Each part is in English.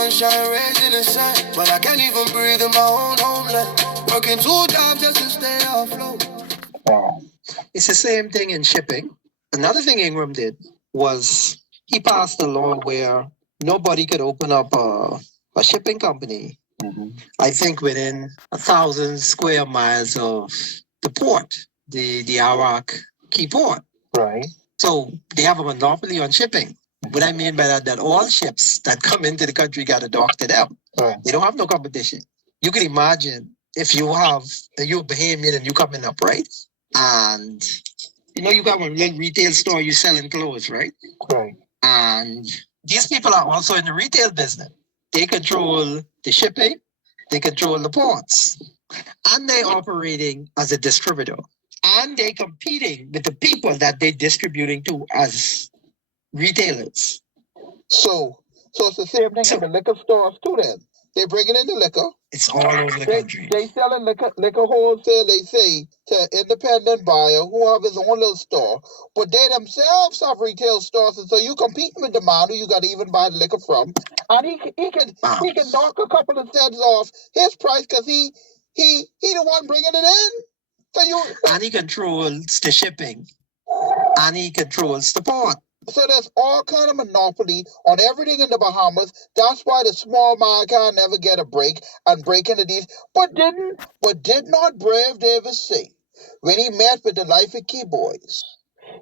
sunshine, rays in the sun, but I can't even breathe in my own homeland. Working 2 jobs just to stay afloat. It's the same thing in shipping. Another thing Ingram did was he passed a law where nobody could open up a shipping company. I think within 1,000 square miles of the port, the Iraq key port. Right. So they have a monopoly on shipping. What I mean by that, that all ships that come into the country got a dock to them. Right. They don't have no competition. You can imagine if you're Bahamian and you coming up, right? And you got one little retail store, you selling clothes, right? Right. And these people are also in the retail business. They control the shipping, they control the ports, and they're operating as a distributor. And they're competing with the people that they're distributing to as retailers. So it's the same thing in the liquor stores too then. They bringing in the liquor. It's all over the country. They selling liquor wholesale, they say, to independent buyer who have his own little store. But they themselves have retail stores, and so you competing with the man who you got to even buy the liquor from. And he can knock a couple of cents off his price because he the one bringing it in. And he controls the shipping. And he controls the port. So there's all kind of monopoly on everything in the Bahamas. That's why the small man can never get a break and break into these. But did not Brave Davis say when he met with the Life of Key boys,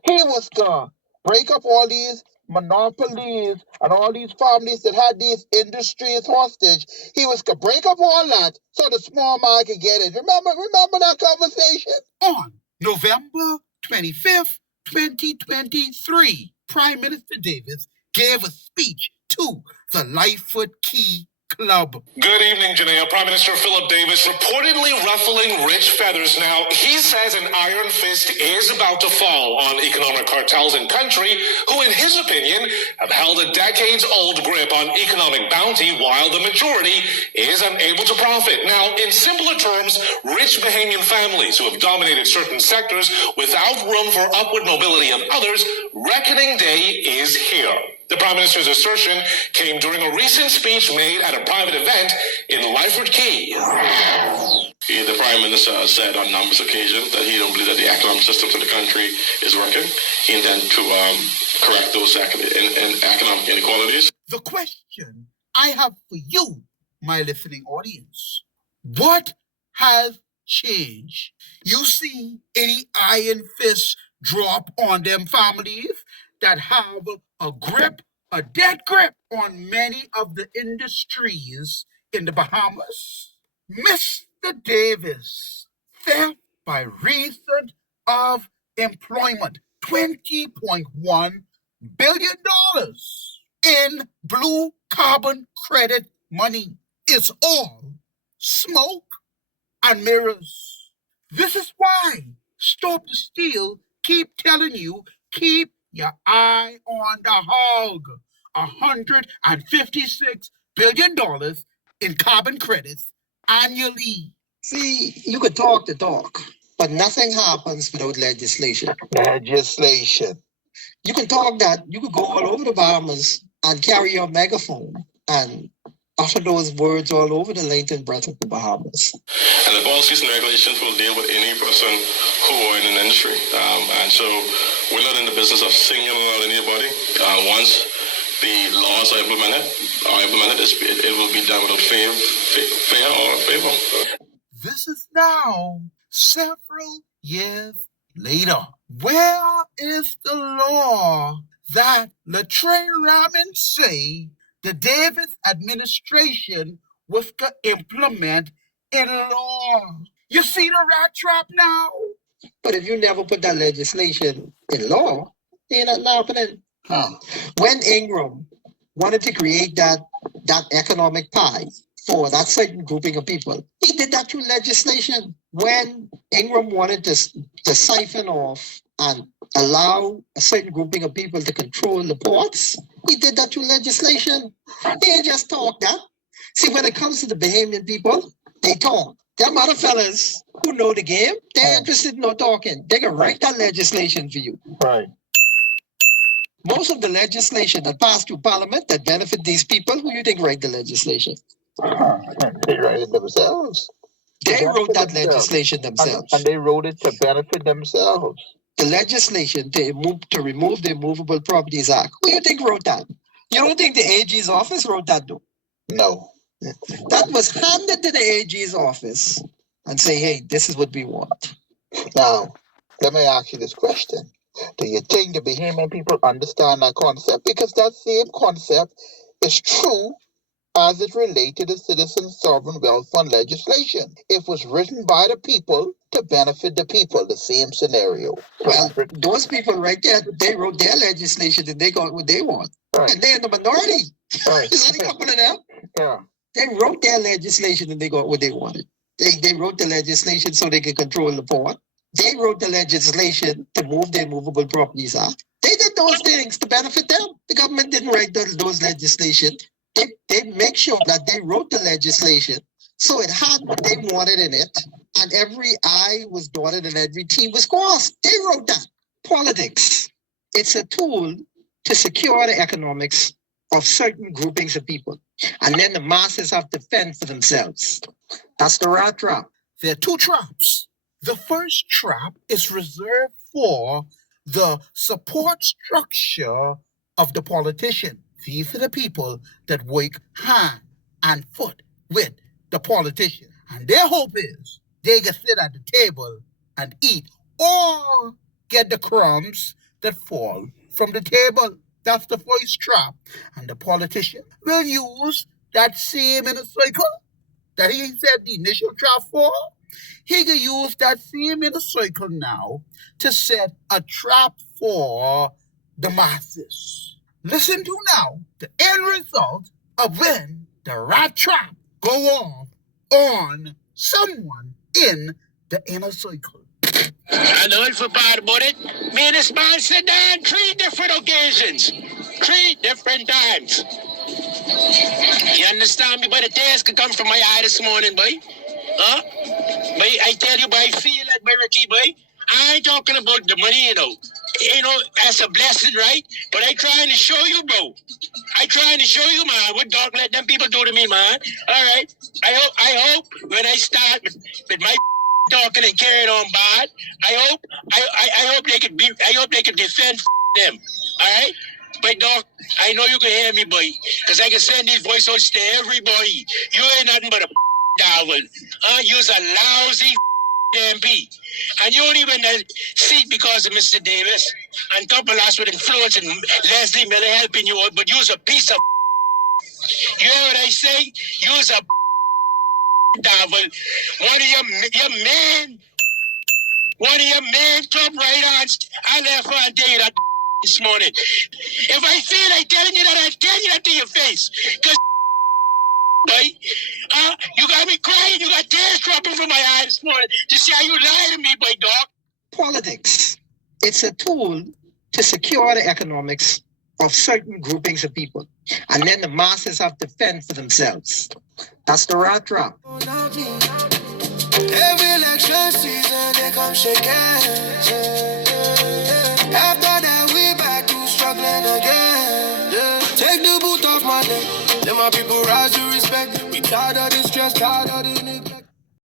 he was gonna break up all these monopolies and all these families that had these industries hostage. He was gonna break up all that so the small man could get it. Remember that conversation? On November 25th, 2023, Prime Minister Davis gave a speech to the Lightfoot Key Club. Good evening, Janelle. Prime Minister Philip Davis reportedly ruffling rich feathers. Now, he says an iron fist is about to fall on economic cartels in country who, in his opinion, have held a decades-old grip on economic bounty while the majority is unable to profit. Now, in simpler terms, rich Bahamian families who have dominated certain sectors without room for upward mobility of others, reckoning day is here. The Prime Minister's assertion came during a recent speech made at a private event in Lightfoot Key. The Prime Minister said on numerous occasions that he don't believe that the economic system of the country is working. He intends to correct those economic inequalities. The question I have for you, my listening audience, what has changed? You see any iron fist drop on them families that have a dead grip on many of the industries in the Bahamas? Mr. Davis, theft by reason of employment, $20.1 billion in blue carbon credit money. It's all smoke and mirrors. This is why Stop the Steal keep telling you, keep your eye on the hog. $156 billion in carbon credits annually. See, you could talk the talk, but nothing happens without legislation. You can talk that, you could go all over the Bahamas and carry your megaphone and utter those words all over the length and breadth of the Bahamas. And the policies and regulations will deal with any person who are in an industry. And so we're not in the business of singling out anybody. Once the laws are implemented, it will be done without fair or favor. This is now several years later. Where is the law that Latrell Raman say the Davis administration was to implement in law? You see the rat trap now? But if you never put that legislation in law, then it's not happening. When Ingram wanted to create that economic pie for that certain grouping of people, he did that through legislation. When Ingram wanted to siphon off and allow a certain grouping of people to control the ports, he did that through legislation. He ain't just talk that. See, when it comes to the Bahamian people, they talk. Them other fellas who know the game, they're interested in no talking. They can write that legislation for you. Right. Most of the legislation that passed through Parliament that benefit these people, who you think write the legislation? They write it themselves. They wrote that legislation themselves. And they wrote it to benefit themselves. The legislation to remove the Immovable Properties Act. Who you think wrote that? You don't think the AG's office wrote that, though? No. That was handed to the AG's office and say, hey, this is what we want. Now, let me ask you this question. Do you think the Bahamian people understand that concept? Because that same concept is true as it relates to the Citizen Sovereign Wealth Fund legislation. It was written by the people to benefit the people, the same scenario. Well, those people right there, they wrote their legislation and they got what they want. Right. And they're in the minority. Right. Is that a couple of them? Yeah. They wrote their legislation and they got what they wanted. They wrote the legislation so they could control the port. They wrote the legislation to move the Immovable Properties Act. They did those things to benefit them. The government didn't write those legislation. They make sure that they wrote the legislation so it had what they wanted in it, and every I was dotted and every T was crossed. They wrote that. Politics. It's a tool to secure the economics of certain groupings of people. And then the masses have to fend for themselves. That's the rat trap. There are two traps. The first trap is reserved for the support structure of the politician. These are the people that work hand and foot with the politician. And their hope is they can sit at the table and eat or get the crumbs that fall from the table. That's the first trap. And the politician will use that same inner circle that he said the initial trap for. He can use that same inner circle now to set a trap for the masses. Listen to now the end result of when the rat trap go off on someone in the inner circle. I know it's bad about it. Me and this man sit down 3 different occasions, 3 different times. You understand me? But the tears could come from my eye this morning, boy. Huh? Boy, I tell you, boy, I feel like, boy, Ricky, boy, I ain't talking about the money, that's a blessing, right? But I trying to show you, bro. I trying to show you, man, what God let them people do to me, man. All right? I hope when I start with my talking and carrying on bad, I hope they can defend them. All right? But dog, I know you can hear me, boy, because I can send these voice notes to everybody. You ain't nothing but a devil. You's a lousy MP. And you only win the seat because of Mr. Davis and couple us with influence and Leslie Miller helping you out, but you's a piece of you hear what I say? You's a devil. One of your man top right hands, I left her and tell you that this morning. If I feel like telling you that, I tell you that to your face. Because you got me crying, you got tears dropping from my eyes this morning to see how you lie to me, boy, dog. Politics. It's a tool to secure the economics of certain groupings of people. And then the masses have to fend for themselves. That's the rat trap. Every election season, they come shaking. After that, we back to struggling again. Take the boot off my neck. Let my people rise to respect. We tired of this stress, tired of this